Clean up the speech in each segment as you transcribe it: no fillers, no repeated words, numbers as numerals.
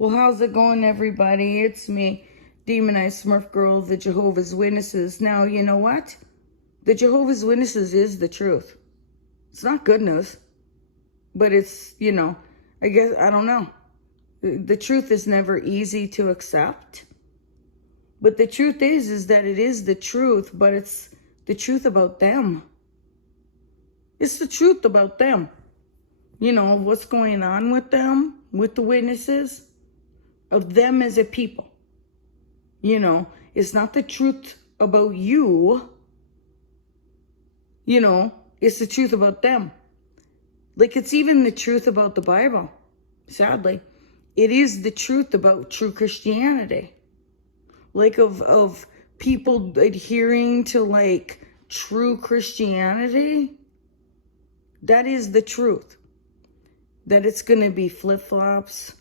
Well, how's it going, everybody? It's me, Demonized Smurf Girl, the Jehovah's Witnesses. Now, you know what? The Jehovah's Witnesses is the truth. It's not good news, but it's, I guess, I don't know. The truth is never easy to accept. But the truth is that it is the truth, but it's the truth about them. It's the truth about them. What's going on with them, with the witnesses, of them as a people. It's not the truth about you. It's the truth about them. Like, it's even the truth about the Bible, sadly. It is the truth about true Christianity. Like, of people adhering to, like, true Christianity. That is the truth. That it's going to be flip-flops,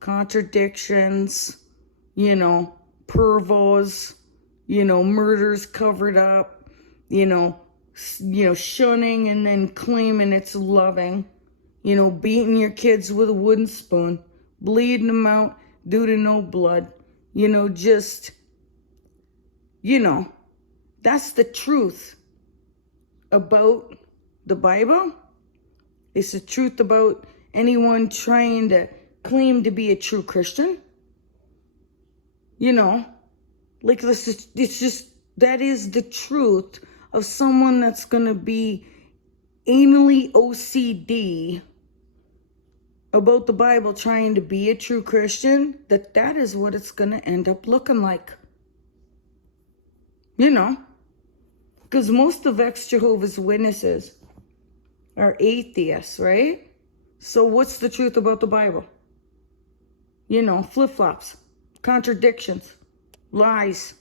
contradictions, pervos, murders covered up, shunning and then claiming it's loving, beating your kids with a wooden spoon, bleeding them out due to no blood, that's the truth about the Bible. It's the truth about anyone trying to claim to be a true Christian. It's just, that is the truth of someone that's going to be anally OCD about the Bible, trying to be a true Christian, that is what it's going to end up looking like. Because most of ex-Jehovah's Witnesses are atheists, right? So what's the truth about the Bible? Flip-flops, contradictions, lies,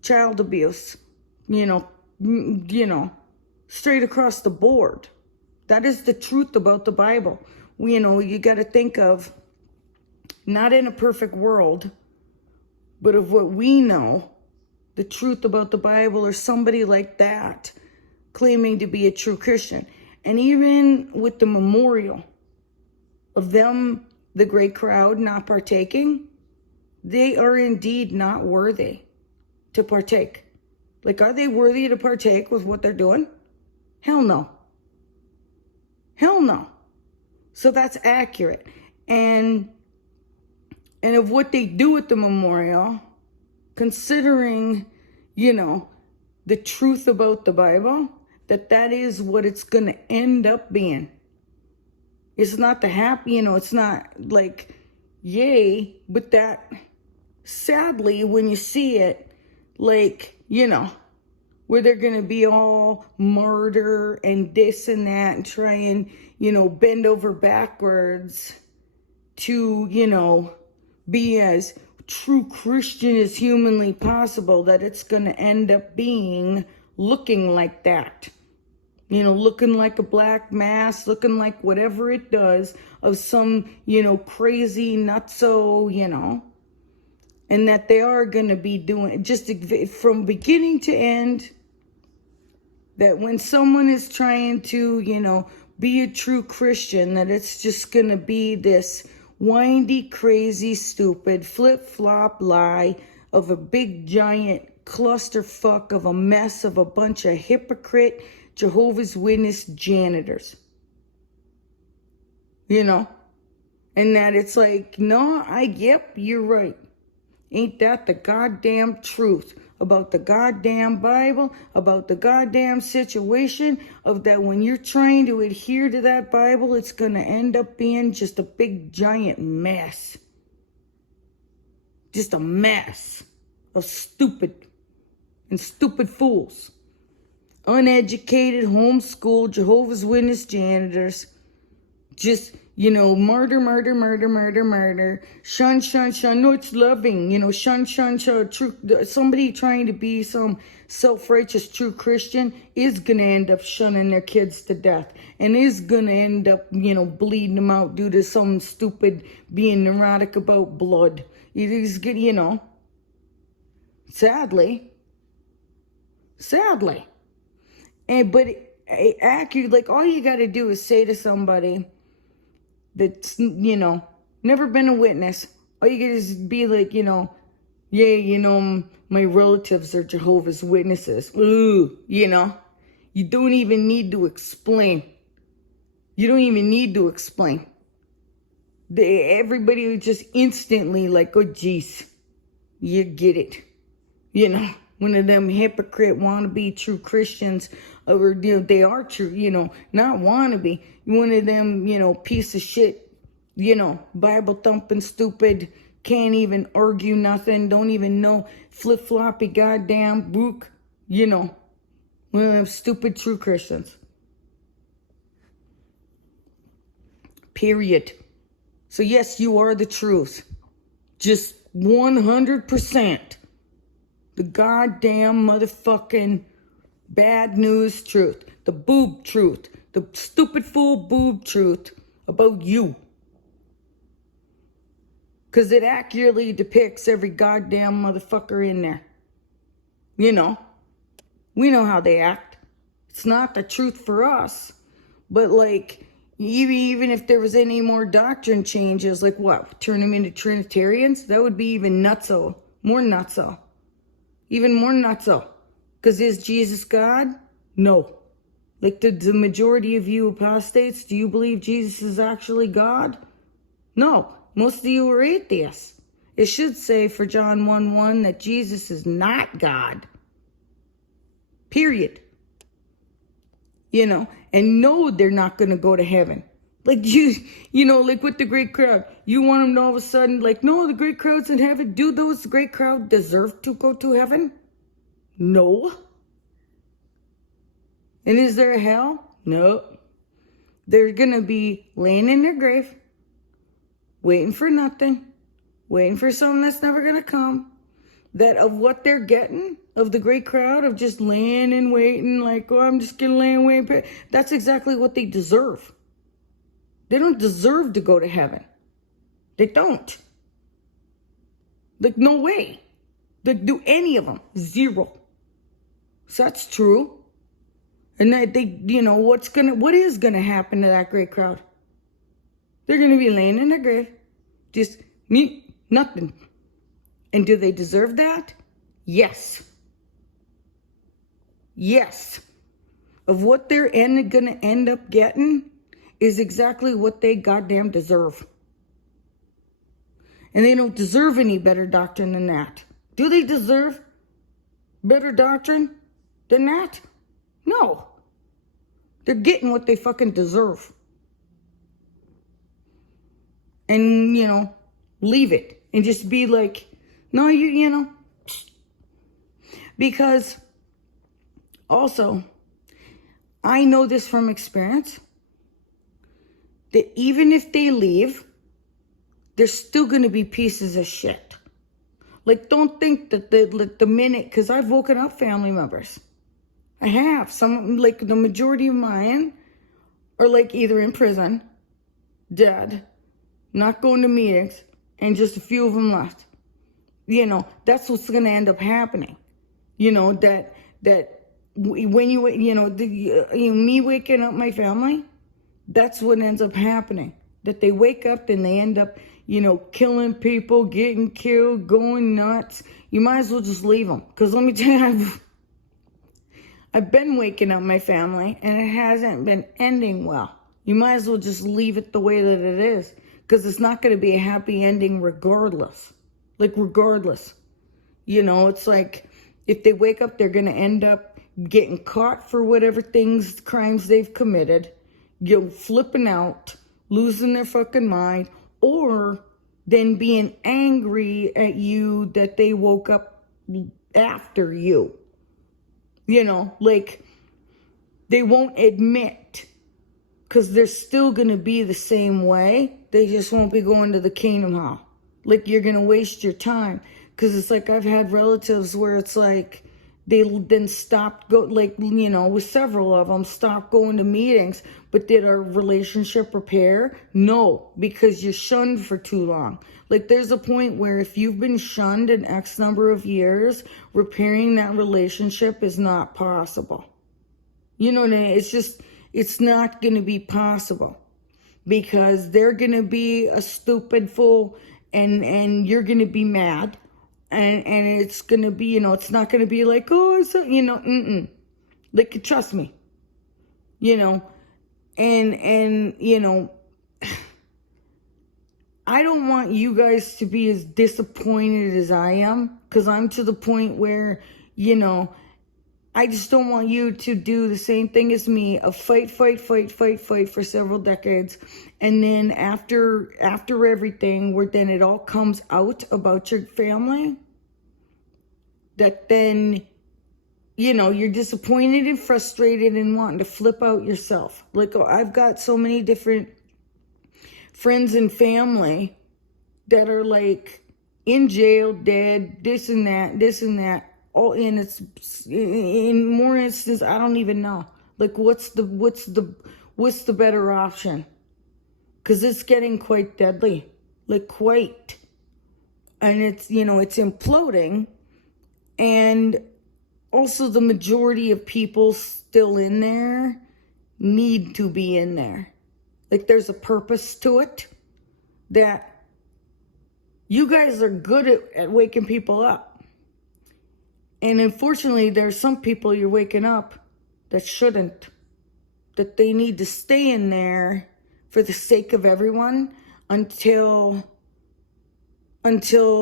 child abuse, straight across the board. That is the truth about the Bible. You got to think of, not in a perfect world, but of what we know, the truth about the Bible, or somebody like that claiming to be a true Christian. And even with the memorial of them, the great crowd, not partaking, they are indeed not worthy to partake. Like, are they worthy to partake with what they're doing? Hell no. Hell no. So that's accurate. And of what they do at the memorial, considering, the truth about the Bible, that is what it's going to end up being. It's not the happy, it's not like, yay, but that, sadly, when you see it, like, where they're going to be all martyr and this and that and try and, bend over backwards to, be as true Christian as humanly possible, that it's going to end up being looking like that. Looking like a black mass, looking like whatever it does of some, crazy nutso, and that they are going to be doing just from beginning to end, that when someone is trying to, be a true Christian, that it's just going to be this windy, crazy, stupid, flip-flop lie of a big, giant clusterfuck of a mess of a bunch of hypocrite Jehovah's Witness janitors. And that it's like, no, yep, you're right. Ain't that the goddamn truth about the goddamn Bible, about the goddamn situation, of that when you're trying to adhere to that Bible, it's going to end up being just a big, giant mess. Just a mess of stupid fools. Uneducated, homeschooled, Jehovah's Witness janitors. Just, murder. Shun. No, it's loving. Shun. True. Somebody trying to be some self-righteous true Christian is going to end up shunning their kids to death. And is going to end up, bleeding them out due to some stupid being neurotic about blood. It is good, Sadly. But accurate, like, all you got to do is say to somebody that's, never been a witness Or you can just be like, yeah, my relatives are Jehovah's Witnesses. Ooh, You don't even need to explain. You don't even need to explain. Everybody was just instantly like, oh, geez, you get it. One of them hypocrite wannabe true Christians, or they are true, not wannabe. One of them, piece of shit, Bible thumping stupid, can't even argue nothing, don't even know flip floppy goddamn book, one of them stupid true Christians. Period. So yes, you are the truth. Just 100%. The goddamn motherfucking bad news truth. The boob truth. The stupid fool boob truth about you. Because it accurately depicts every goddamn motherfucker in there. We know how they act. It's not the truth for us. But like, even if there was any more doctrine changes, like what? Turn them into Trinitarians? That would be even nutso. More nutso. Even more nutso. Because is Jesus God? No. Like the majority of you apostates, do you believe Jesus is actually God? No. Most of you are atheists. It should say for John 1:1 that Jesus is not God. Period. And no, they're not going to go to heaven. Like like with the great crowd. You want them to all of a sudden, like, no, the great crowd's in heaven. Do those great crowd deserve to go to heaven? No. And is there a hell? No. They're going to be laying in their grave, waiting for nothing, waiting for something that's never going to come. That of what they're getting, of the great crowd, of just laying and waiting, like, oh, I'm just going to lay and wait. That's exactly what they deserve. They don't deserve to go to heaven. They don't. Like, no way. Like, do any of them. Zero. So that's true. And that they, what is going to happen to that great crowd? They're going to be laying in their grave. Just nothing. And do they deserve that? Yes. Yes. Of what they're going to end up getting is exactly what they goddamn deserve. And they don't deserve any better doctrine than that. Do they deserve better doctrine than that? No. They're getting what they fucking deserve. And, leave it. And just be like, no, because also, I know this from experience, that even if they leave, there's still going to be pieces of shit. Like, don't think that the minute, because I've woken up family members. I have. Some, like the majority of mine are like either in prison, dead, not going to meetings, and just a few of them left. That's what's going to end up happening. That when me waking up my family, that's what ends up happening. That they wake up and they end up, killing people, getting killed, going nuts. You might as well just leave them. Because let me tell you, I've been waking up my family and it hasn't been ending well. You might as well just leave it the way that it is. Because it's not going to be a happy ending regardless. Like, regardless. It's like, if they wake up, they're going to end up getting caught for whatever crimes they've committed. Flipping out, losing their fucking mind, or then being angry at you that they woke up after you. Like, they won't admit, because they're still going to be the same way. They just won't be going to the kingdom hall. Like, you're going to waste your time. Because it's like, I've had relatives where it's like, they then stopped with several of them, stopped going to meetings. But did our relationship repair? No, because you're shunned for too long. Like, there's a point where if you've been shunned an X number of years, repairing that relationship is not possible. You know what I mean? It's not going to be possible. Because they're going to be a stupid fool and you're going to be mad, and it's going to be, it's not going to be like, oh, it's, like, trust me, and I don't want you guys to be as disappointed as I am, because I'm to the point where, I just don't want you to do the same thing as me, of fight for several decades. And then after everything, where then it all comes out about your family, that then, you're disappointed and frustrated and wanting to flip out yourself. Like, I've got so many different friends and family that are like in jail, dead, this and that. Oh, and it's in more instances, I don't even know. Like, what's the better option? Because it's getting quite deadly, like quite, and it's it's imploding, and also the majority of people still in there need to be in there. Like, there's a purpose to it, that you guys are good at waking people up. And unfortunately, there's some people you're waking up that shouldn't, that they need to stay in there for the sake of everyone until the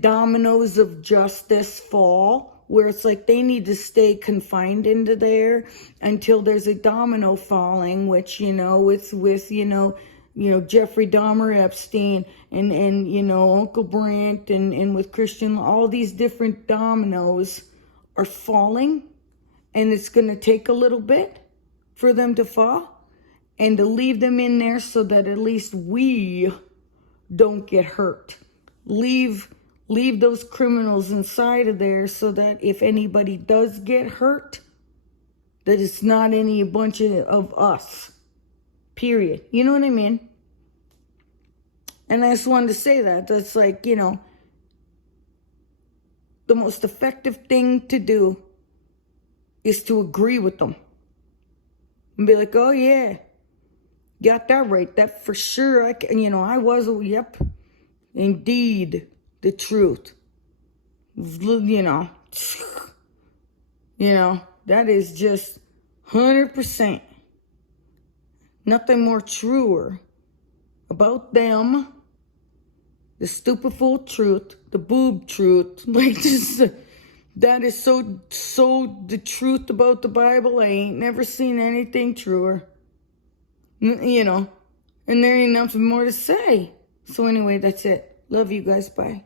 dominoes of justice fall, where it's like they need to stay confined into there until there's a domino falling, which, with Jeffrey Dahmer, Epstein, and Uncle Brandt, and with Christian, all these different dominoes are falling, and it's going to take a little bit for them to fall, and to leave them in there so that at least we don't get hurt. Leave those criminals inside of there so that if anybody does get hurt, that it's not a bunch of us. Period. You know what I mean? And I just wanted to say that. That's like, the most effective thing to do is to agree with them. And be like, oh yeah, got that right. That for sure. I was, yep, indeed, the truth. That is just 100%. Nothing more truer about them. The stupid fool truth, the boob truth, like, just that is so the truth about the Bible. I ain't never seen anything truer, and there ain't nothing more to say. So anyway, that's it. Love you guys. Bye.